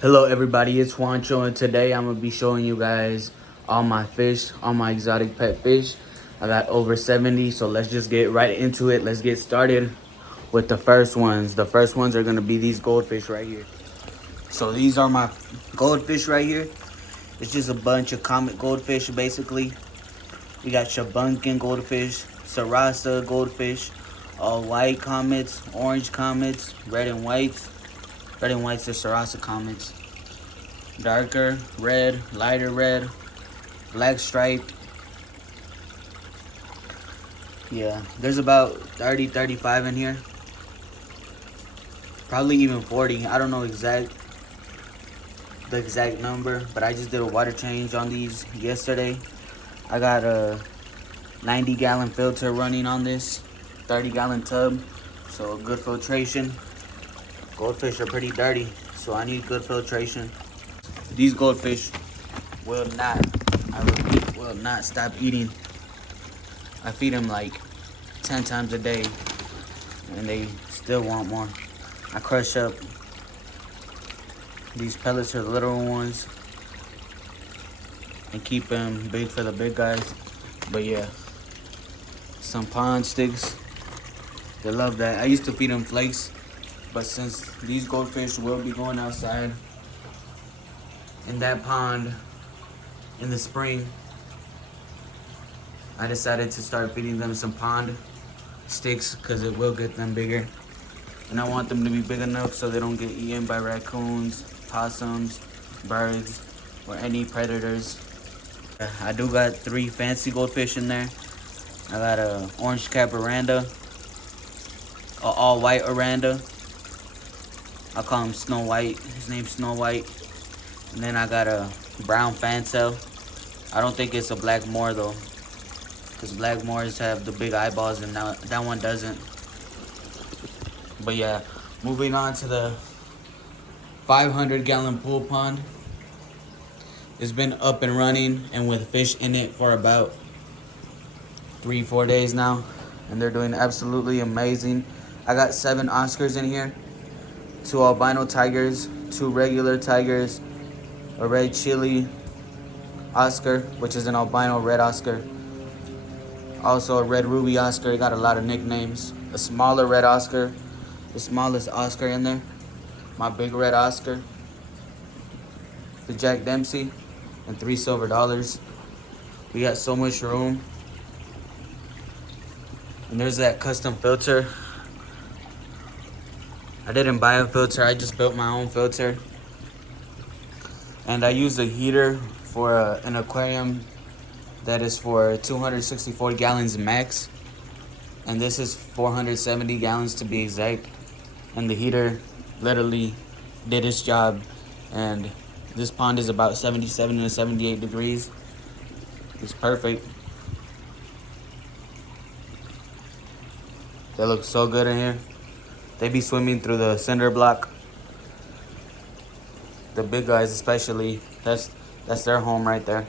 Hello everybody, it's Juancho, and today I'm going to be showing you guys all my fish, all my exotic pet fish. I got over 70, so let's just get right into it. Let's get started with the first ones. The first ones are going to be these goldfish right here. So these are my goldfish right here. It's just a bunch of comet goldfish basically. We got Shabunkin goldfish, Sarasa goldfish, all white comets, orange comets, red and whites. Red and whites are Sarasa comets. Darker red, lighter red, black striped. Yeah, there's about 30, 35 in here. Probably even 40. I don't know the exact number, but I just did a water change on these yesterday. I got a 90-gallon filter running on this 30-gallon tub, so good filtration. Goldfish are pretty dirty, so I need good filtration. These goldfish will not, I repeat, will not stop eating. I feed them like 10 times a day, and they still want more. I crush up these pellets are the little ones and keep them big for the big guys. But yeah, some pond sticks, they love that. I used to feed them flakes, but since these goldfish will be going outside in that pond in the spring, I decided to start feeding them some pond sticks because it will get them bigger. And I want them to be big enough so they don't get eaten by raccoons, possums, birds, or any predators. I do got 3 fancy goldfish in there. I got a orange cap oranda, a all white oranda. I call him Snow White. His name's Snow White. And then I got a brown fantail. I don't think it's a black moor though, because black moors have the big eyeballs and that one doesn't. But yeah, moving on to the 500-gallon pool pond. It's been up and running and with fish in it for about 3-4 days now, and they're doing absolutely amazing. I got 7 Oscars in here, 2 albino tigers, 2 regular tigers, a red chili Oscar, which is an albino red Oscar, also a red ruby Oscar. It got a lot of nicknames. A smaller red Oscar, the smallest Oscar in there, my big red Oscar, the Jack Dempsey, and 3 silver dollars. We got so much room. And there's that custom filter. I didn't buy a filter, I just built my own filter. And I use a heater for an aquarium that is for 264 gallons max. And this is 470 gallons to be exact. And the heater literally did its job. And this pond is about 77 to 78 degrees. It's perfect. They look so good in here. They be swimming through the cinder block. The big guys especially, that's their home right there.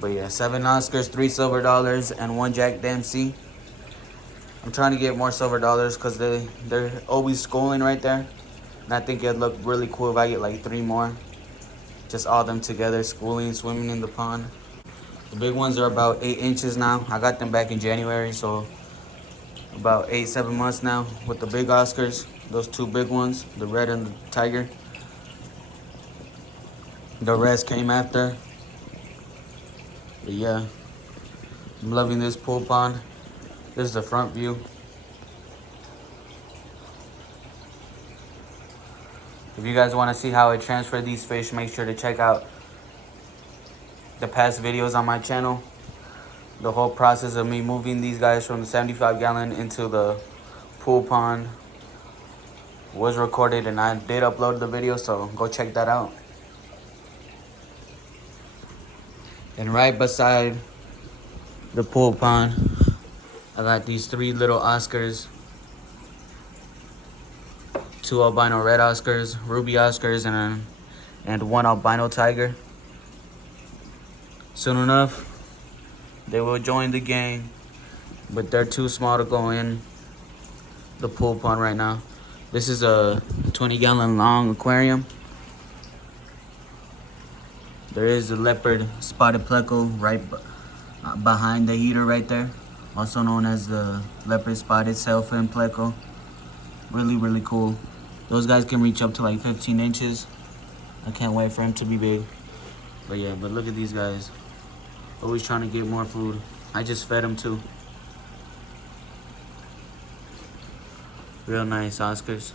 But yeah, 7 Oscars, 3 silver dollars, and 1 Jack Dempsey. I'm trying to get more silver dollars because they're always schooling right there. And I think it'd look really cool if I get like 3 more. Just all them together, schooling, swimming in the pond. The big ones are about 8 inches now. I got them back in January, so about 8-7 months now with the big Oscars. Those 2 big ones, the red and the tiger. The rest came after. But yeah, I'm loving this pool pond. This is the front view. If you guys want to see how I transfer these fish, make sure to check out the past videos on my channel. The whole process of me moving these guys from the 75-gallon into the pool pond was recorded, and I did upload the video, so go check that out. And right beside the pool pond, I got these 3 little Oscars, 2 albino red Oscars, ruby Oscars, and 1 albino tiger. Soon enough, they will join the gang, but they're too small to go in the pool pond right now. This is a 20-gallon long aquarium. There is a leopard spotted pleco right behind the heater right there, also known as the leopard spotted sailfin pleco. Really, really cool. Those guys can reach up to like 15 inches. I can't wait for him to be big. But yeah, but look at these guys. Always trying to get more food. I just fed them too. Real nice Oscars.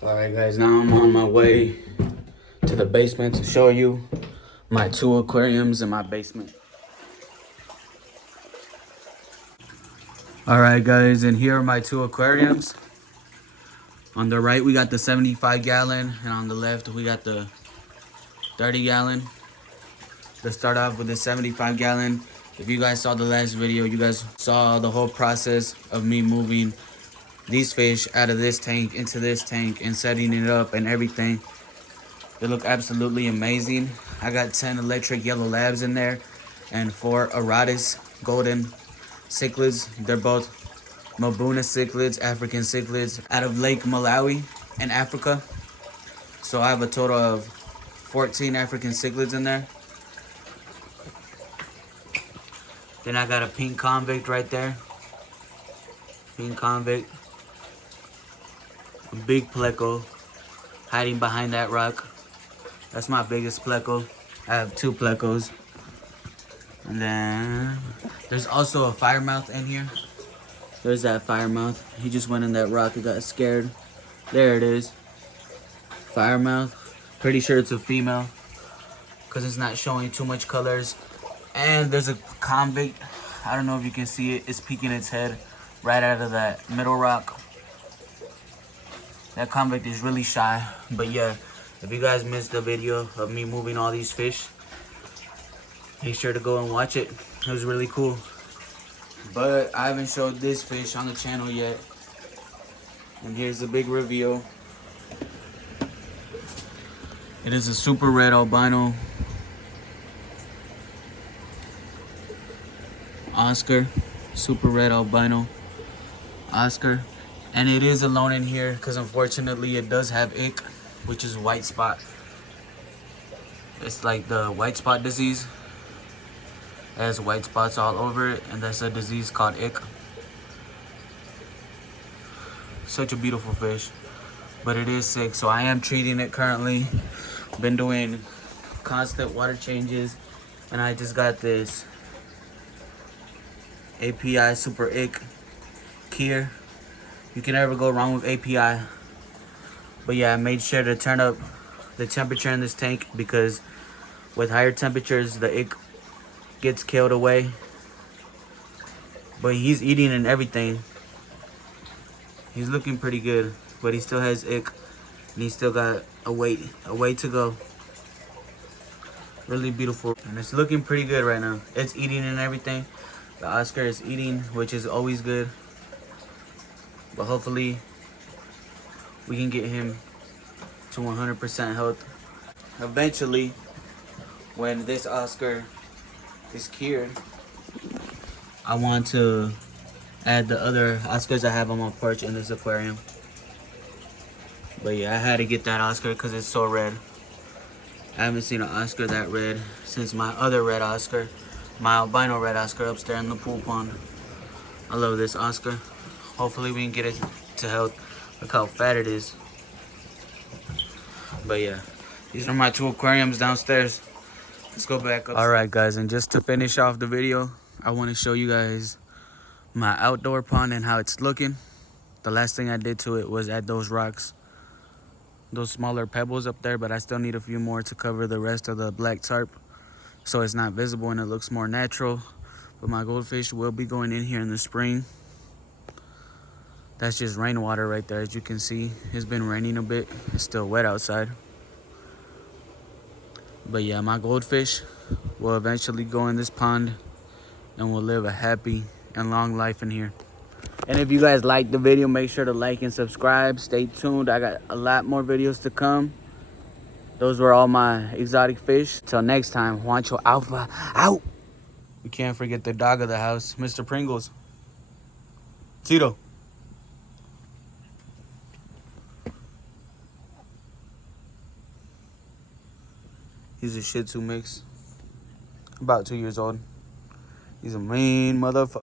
Alright guys, now I'm on my way to the basement to show you my 2 aquariums in my basement. Alright guys, and here are my 2 aquariums. On the right we got the 75-gallon, and on the left we got the 30-gallon. Let's start off with the 75-gallon. If you guys saw the last video, you guys saw the whole process of me moving these fish out of this tank into this tank and setting it up and everything. They look absolutely amazing. I got 10 electric yellow labs in there and 4 Aratus golden cichlids. They're both Mabuna cichlids, African cichlids, out of Lake Malawi in Africa. So I have a total of 14 African cichlids in there. Then I got a pink convict right there. Pink convict. A big pleco hiding behind that rock. That's my biggest pleco. I have 2 plecos. And then there's also a firemouth in here. There's that firemouth. He just went in that rock and got scared. There it is. Firemouth. Pretty sure it's a female because it's not showing too much colors. And there's a convict. I don't know if you can see it. It's peeking its head right out of that middle rock. That convict is really shy. But yeah, if you guys missed the video of me moving all these fish, make sure to go and watch it. It was really cool. But I haven't showed this fish on the channel yet. And here's the big reveal. It is a super red albino Oscar. Super red albino Oscar. And it is alone in here because unfortunately it does have ick, which is white spot. It's like the white spot disease. It has white spots all over it, and that's a disease called ick. Such a beautiful fish, but it is sick, so I am treating it currently. Been doing constant water changes, and I just got this API Super Ick Cure. You can never go wrong with API. But yeah, I made sure to turn up the temperature in this tank because with higher temperatures, the ick gets killed away. But he's eating and everything. He's looking pretty good, but he still has ick, and he's still got a way to go. Really beautiful, and it's looking pretty good right now. It's eating and everything. The Oscar is eating, which is always good. But hopefully we can get him to 100% health. Eventually, when this Oscar is cured, I want to add the other Oscars I have on my porch in this aquarium. But yeah, I had to get that Oscar because it's so red. I haven't seen an Oscar that red since my other red Oscar, my albino red Oscar upstairs in the pool pond. I love this Oscar. Hopefully we can get it to health. Look how fat it is. But yeah, these are my 2 aquariums downstairs. Let's go back up. Alright guys, and just to finish off the video, I want to show you guys my outdoor pond and how it's looking. The last thing I did to it was add those rocks, those smaller pebbles up there, but I still need a few more to cover the rest of the black tarp so it's not visible and it looks more natural. But my goldfish will be going in here in the spring. That's just rainwater right there. As you can see, it's been raining a bit. It's still wet outside. But yeah, my goldfish will eventually go in this pond and will live a happy and long life in here. And if you guys liked the video, make sure to like and subscribe. Stay tuned. I got a lot more videos to come. Those were all my exotic fish. Till next time, Juancho Alpha out. We can't forget the dog of the house, Mr. Pringles. Tito. He's a Shih Tzu mix. About 2 years old. He's a mean motherfucker.